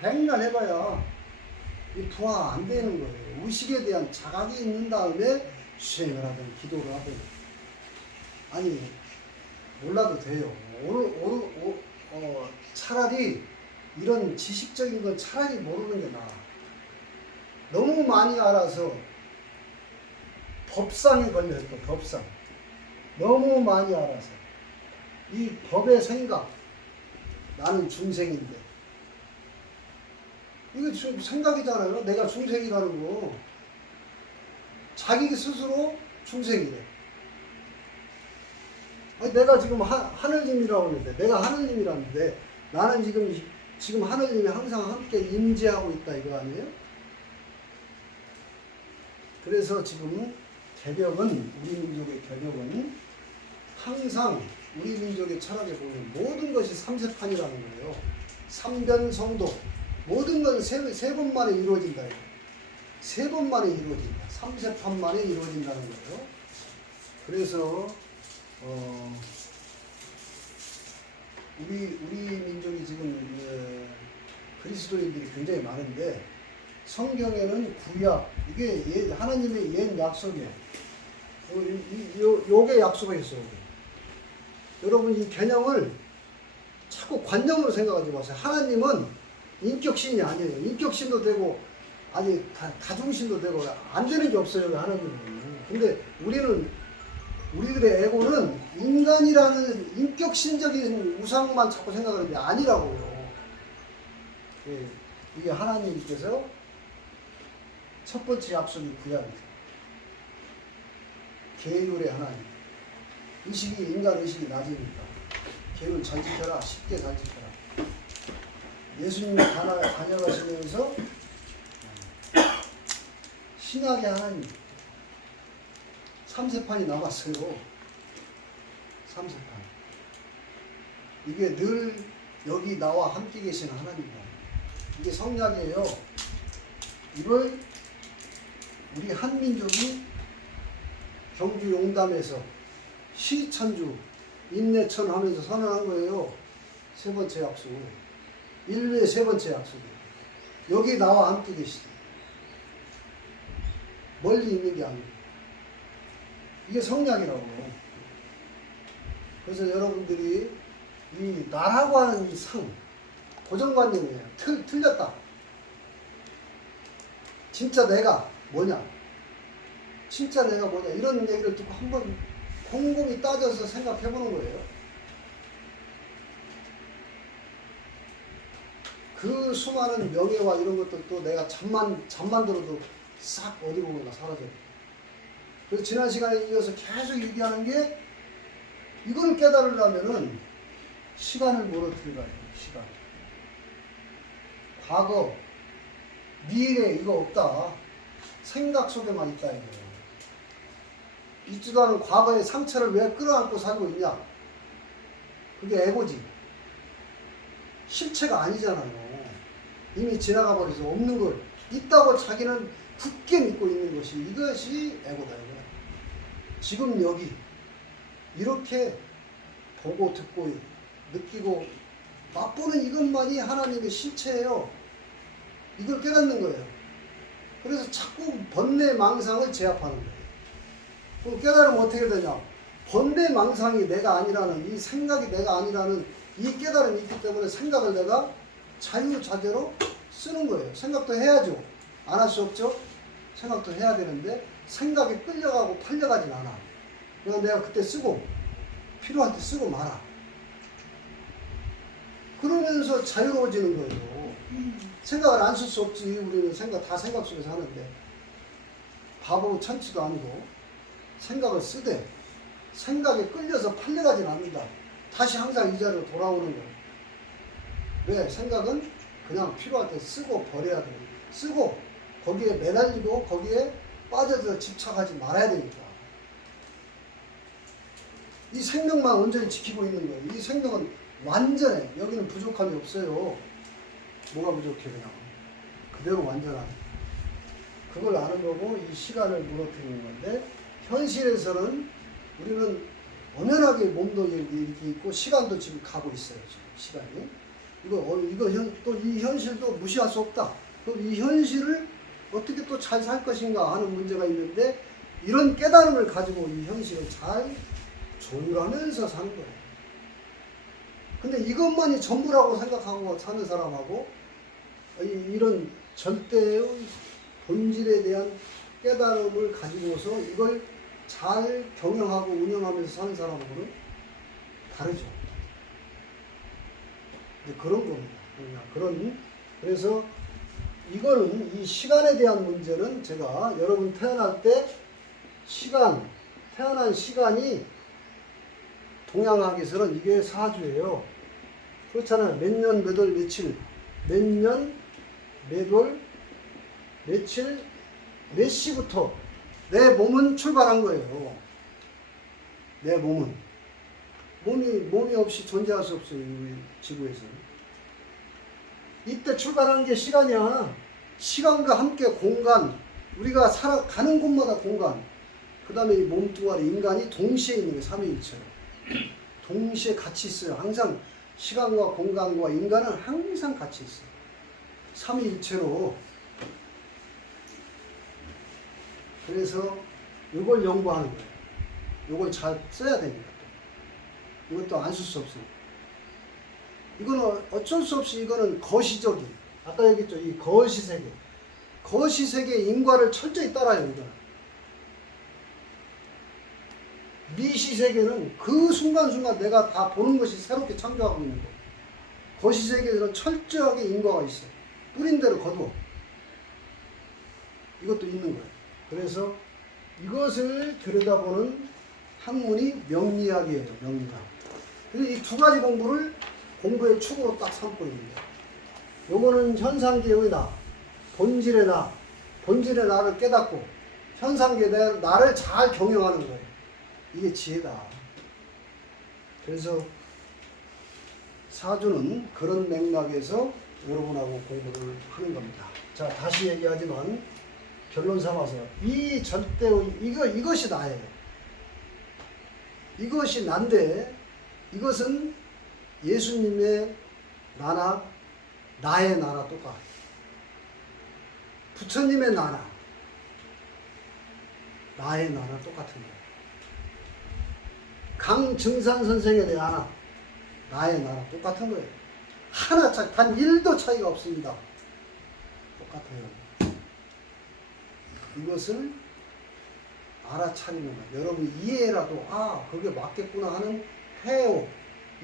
백날 해봐야 이 부화 안 되는 거예요. 의식에 대한 자각이 있는 다음에 수행을 하든 기도를 하든 아니 몰라도 돼요. 차라리 이런 지식적인 건 차라리 모르는 게 나아. 너무 많이 알아서 법상에 걸려있고 법상. 너무 많이 알아서 이 법의 생각 나는 중생인데 이거 지금 생각이잖아요. 내가 중생이라는 거. 자기 스스로 중생이래. 아니, 내가 지금 하늘님이라고 하는데 내가 하늘님이라는데 나는 지금 하늘님이 항상 함께 임재하고 있다 이거 아니에요? 그래서 지금 개벽은 우리 민족의 개벽은 항상 우리 민족의 철학에 보면 모든 것이 삼세판이라는 거예요. 삼변성도 모든 건 세 번 만에 이루어진다. 세 번 만에 이루어진다. 삼세판 만에 이루어진다는 거예요. 그래서 우리 민족이 지금 그리스도인들이 굉장히 많은데 성경에는 구약 이게 하나님의 옛 약속이에요. 요게 약속이 있어요. 여러분 이 개념을 자꾸 관념으로 생각하지 마세요. 하나님은 인격신이 아니에요. 인격신도 되고 아니 다중신도 되고 안 되는 게 없어요. 하나님은. 근데 우리들의 에고는 인간이라는 인격신적인 우상만 자꾸 생각하는 게 아니라고요. 이게 하나님께서 첫 번째 약속이 구약이죠. 계율의 하나님. 인간 의식이 낮으니까 계율 잘 지켜라. 쉽게 잘 지켜라. 예수님이 다녀가시면서 신약의 하나님. 삼세판이 남았어요. 삼세판. 이게 늘 여기 나와 함께 계신 하나님이다. 이게 성약이에요. 이걸 우리 한민족이 경주 용담에서 시천주 인내천 하면서 선언한 거예요. 세 번째 약속을. 인류의 세 번째 약속이에요. 여기 나와 함께 계시다. 멀리 있는 게 아니고. 이게 성략이라고. 그래서 여러분들이 이 나라고 하는 이 상, 고정관념이에요. 틀렸다. 진짜 내가 뭐냐? 진짜 내가 뭐냐? 이런 얘기를 듣고 한번 곰곰이 따져서 생각해 보는 거예요. 그 수많은 명예와 이런 것들도 내가 잠만 들어도 싹 어디로 오나 사라져요. 그래서 지난 시간에 이어서 계속 얘기하는 게 이걸 깨달으려면은 시간을 물어들어야 해요. 시간. 과거, 미래 이거 없다. 생각 속에만 있다 이거예요. 있지도 않은 과거의 상처를 왜 끌어안고 살고 있냐? 그게 에고지. 실체가 아니잖아요. 이미 지나가 버려서 없는 걸 있다고 자기는 굳게 믿고 있는 것이 이것이 에고다 이거야. 지금 여기 이렇게 보고 듣고 느끼고 맛보는 이것만이 하나님의 실체예요. 이걸 깨닫는 거예요. 그래서 자꾸 번뇌망상을 제압하는 거예요. 그럼 깨달으면 어떻게 되냐? 번뇌망상이 내가 아니라는, 이 생각이 내가 아니라는 이 깨달음이 있기 때문에 생각을 내가 자유자재로 쓰는 거예요. 생각도 해야죠. 안 할 수 없죠? 생각도 해야 되는데 생각이 끌려가고 팔려가진 않아. 그냥 내가 그때 쓰고 필요할 때 쓰고 말아. 그러면서 자유로워지는 거예요. 생각을 안 쓸 수 없지. 우리는 다 생각 속에서 하는데 바보 천치도 아니고 생각을 쓰되 생각에 끌려서 팔려가진 않는다. 다시 항상 이 자리로 돌아오는 거예요. 왜? 생각은 그냥 필요할 때 쓰고 버려야 돼요. 쓰고 거기에 매달리고 거기에 빠져서 집착하지 말아야 되니까. 이 생명만 온전히 지키고 있는 거예요. 이 생명은 완전해. 여기는 부족함이 없어요. 뭐가 부족해? 그냥 그대로 완전한. 그걸 아는 거고 이 시간을 무너뜨리는 건데 현실에서는 우리는 엄연하게 몸도 이렇게 있고 시간도 지금 가고 있어요. 지금 시간이. 또 이 현실도 무시할 수 없다. 그럼 이 현실을 어떻게 또 잘 살 것인가 하는 문제가 있는데 이런 깨달음을 가지고 이 현실을 잘 조율하면서 사는 거예요. 근데 이것만이 전부라고 생각하고 사는 사람하고 이런 절대의 본질에 대한 깨달음을 가지고서 이걸 잘 경영하고 운영하면서 사는 사람하고는 다르죠. 그런 겁니다. 그래서 이거는 이 시간에 대한 문제는 제가 여러분 태어날 때 태어난 시간이 동양학에서는 이게 사주예요. 그렇잖아요. 몇 년, 몇 월, 며칠, 몇 년, 몇 월, 며칠, 몇 시부터 내 몸은 출발한 거예요. 내 몸은. 몸이 없이 존재할 수 없어요. 이 지구에서는. 이때 출발하는 게 시간이야. 시간과 함께 공간, 우리가 살아가는 곳마다 공간, 그 다음에 이 몸뚱아리, 인간이 동시에 있는 게 삼위일체로. 동시에 같이 있어요. 항상 시간과 공간과 인간은 항상 같이 있어요. 삼위일체로. 그래서 이걸 연구하는 거예요. 이걸 잘 써야 되니까. 이것도 안 쓸 수 없어요. 이거는 어쩔 수 없이 이거는 거시적인, 아까 얘기했죠. 이 거시세계. 거시세계의 인과를 철저히 따라요. 이거는. 미시세계는 그 순간순간 내가 다 보는 것이 새롭게 창조하고 있는 거예요. 거시세계에서는 철저하게 인과가 있어요. 뿌린 대로 거두어. 이것도 있는 거예요. 그래서 이것을 들여다보는 학문이 명리학이에요. 명리학. 그래서 이 두 가지 공부를 공부의 축으로 딱 삼고 있는데, 요거는 현상계의 나, 본질의 나, 본질의 나를 깨닫고 현상계의 나를 잘 경영하는 거예요. 이게 지혜다. 그래서 사주는 그런 맥락에서 여러분하고 공부를 하는 겁니다. 자, 다시 얘기하지만 결론 삼아서 이 절대의 이것이 나예요. 이것이 난데 이것은 예수님의 나나 나의 나나 똑같아. 부처님의 나나 나의 나나 똑같은 거예요. 강증산 선생에 대해 하나, 나의 나라 똑같은 거예요. 하나 차이, 단 1도 차이가 없습니다. 똑같아요. 이것을 알아차리는 거예요. 여러분 이해라도 그게 맞겠구나 하는 해오,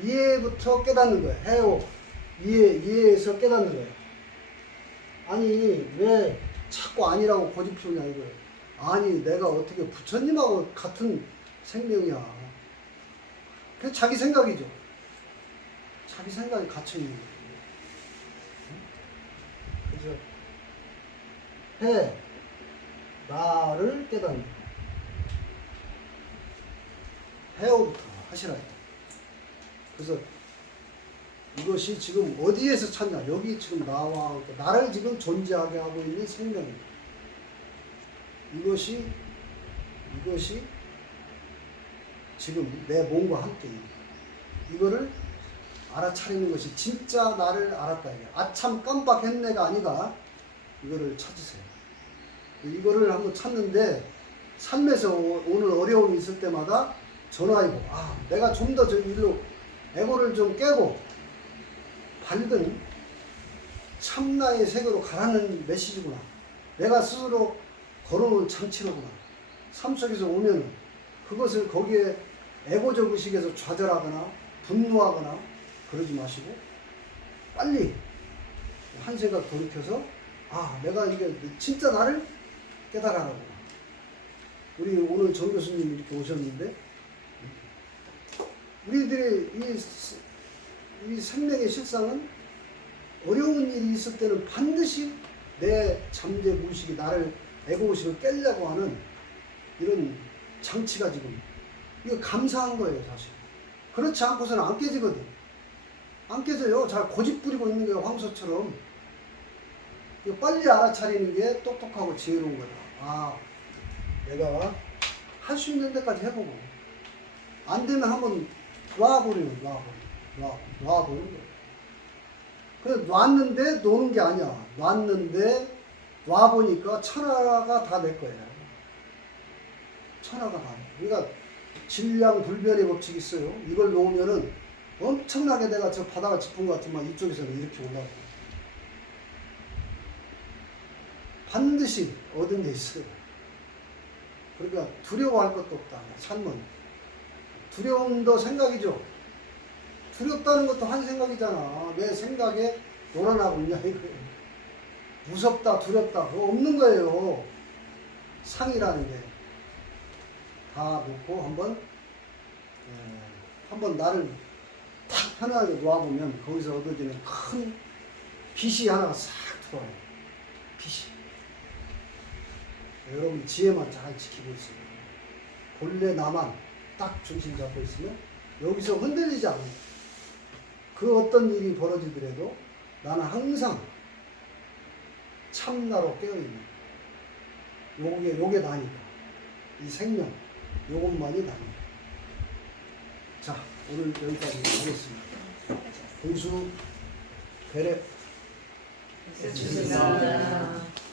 이해부터 깨닫는 거예요. 해오, 이해에서 깨닫는 거예요. 아니 왜 자꾸 아니라고 고집 피우냐 이거예요. 아니 내가 어떻게 부처님하고 같은 생명이야. 그게 자기 생각이죠. 자기 생각이 갇혀있는 거예요. 그래서 나를 깨닫는 해오부터 하시라. 그래서 이것이 지금 어디에서 찾냐? 여기 지금 나와 나를 지금 존재하게 하고 있는 생명입니다. 이것이 지금 내 몸과 함께 이거를 알아차리는 것이 진짜 나를 알았다. 아참 깜빡했네가 아니라 이거를 찾으세요. 이거를 한번 찾는데 삶에서 오늘 어려움이 있을 때마다 전화해보. 내가 좀 더 저 일로 에고를 좀 깨고 밝은 참나의 세계로 가라는 메시지구나. 내가 스스로 걸어놓은 장치로구나. 삶 속에서 오면 그것을 거기에 에고적 의식에서 좌절하거나 분노하거나 그러지 마시고 빨리 한 생각 돌이켜서 내가 이게 진짜 나를 깨달아라구나. 우리 오늘 정 교수님 이렇게 오셨는데 우리들의 이 생명의 실상은 어려운 일이 있을 때는 반드시 내 잠재 무의식이 나를 에고의식을 깨려고 하는 이런 장치가 지금 이거 감사한 거예요 사실. 그렇지 않고서는 안 깨지거든. 안 깨져요. 잘 고집 부리고 있는 거예요 황소처럼. 이거 빨리 알아차리는 게 똑똑하고 지혜로운 거다. 내가 할 수 있는 데까지 해보고 안 되면 한번 놔버리는 거예요. 그래서 놨는데 노는 게 아니야. 놨는데 놔보니까 천하가 다 내 거예요. 천하가 다 내. 그러니까 질량불변의 법칙이 있어요. 이걸 놓으면은 엄청나게 내가 저 바다가 짚은 것 같으면 이쪽에서는 이렇게 올라가요. 반드시 얻은 게 있어요. 그러니까 두려워할 것도 없다. 삶은. 두려움도 생각이죠. 두렵다는 것도 한 생각이잖아. 내 생각에 놀아나고 있냐 이거예요. 무섭다 두렵다 그거 없는 거예요. 상이라는 게 다 놓고 한번 나를 탁 편하게 놓아보면 거기서 얻어지는 큰 빛이 하나가 싹 들어와요. 빛이. 여러분 지혜만 잘 지키고 있으면 본래 나만 딱 중심 잡고 있으면 여기서 흔들리지 않아요. 그 어떤 일이 벌어지더라도 나는 항상 참나로 깨어있는 요게 나니까 이 생명 요것만이 나니까. 자 오늘 여기까지 하겠습니다. 공수 배례 감사합니다.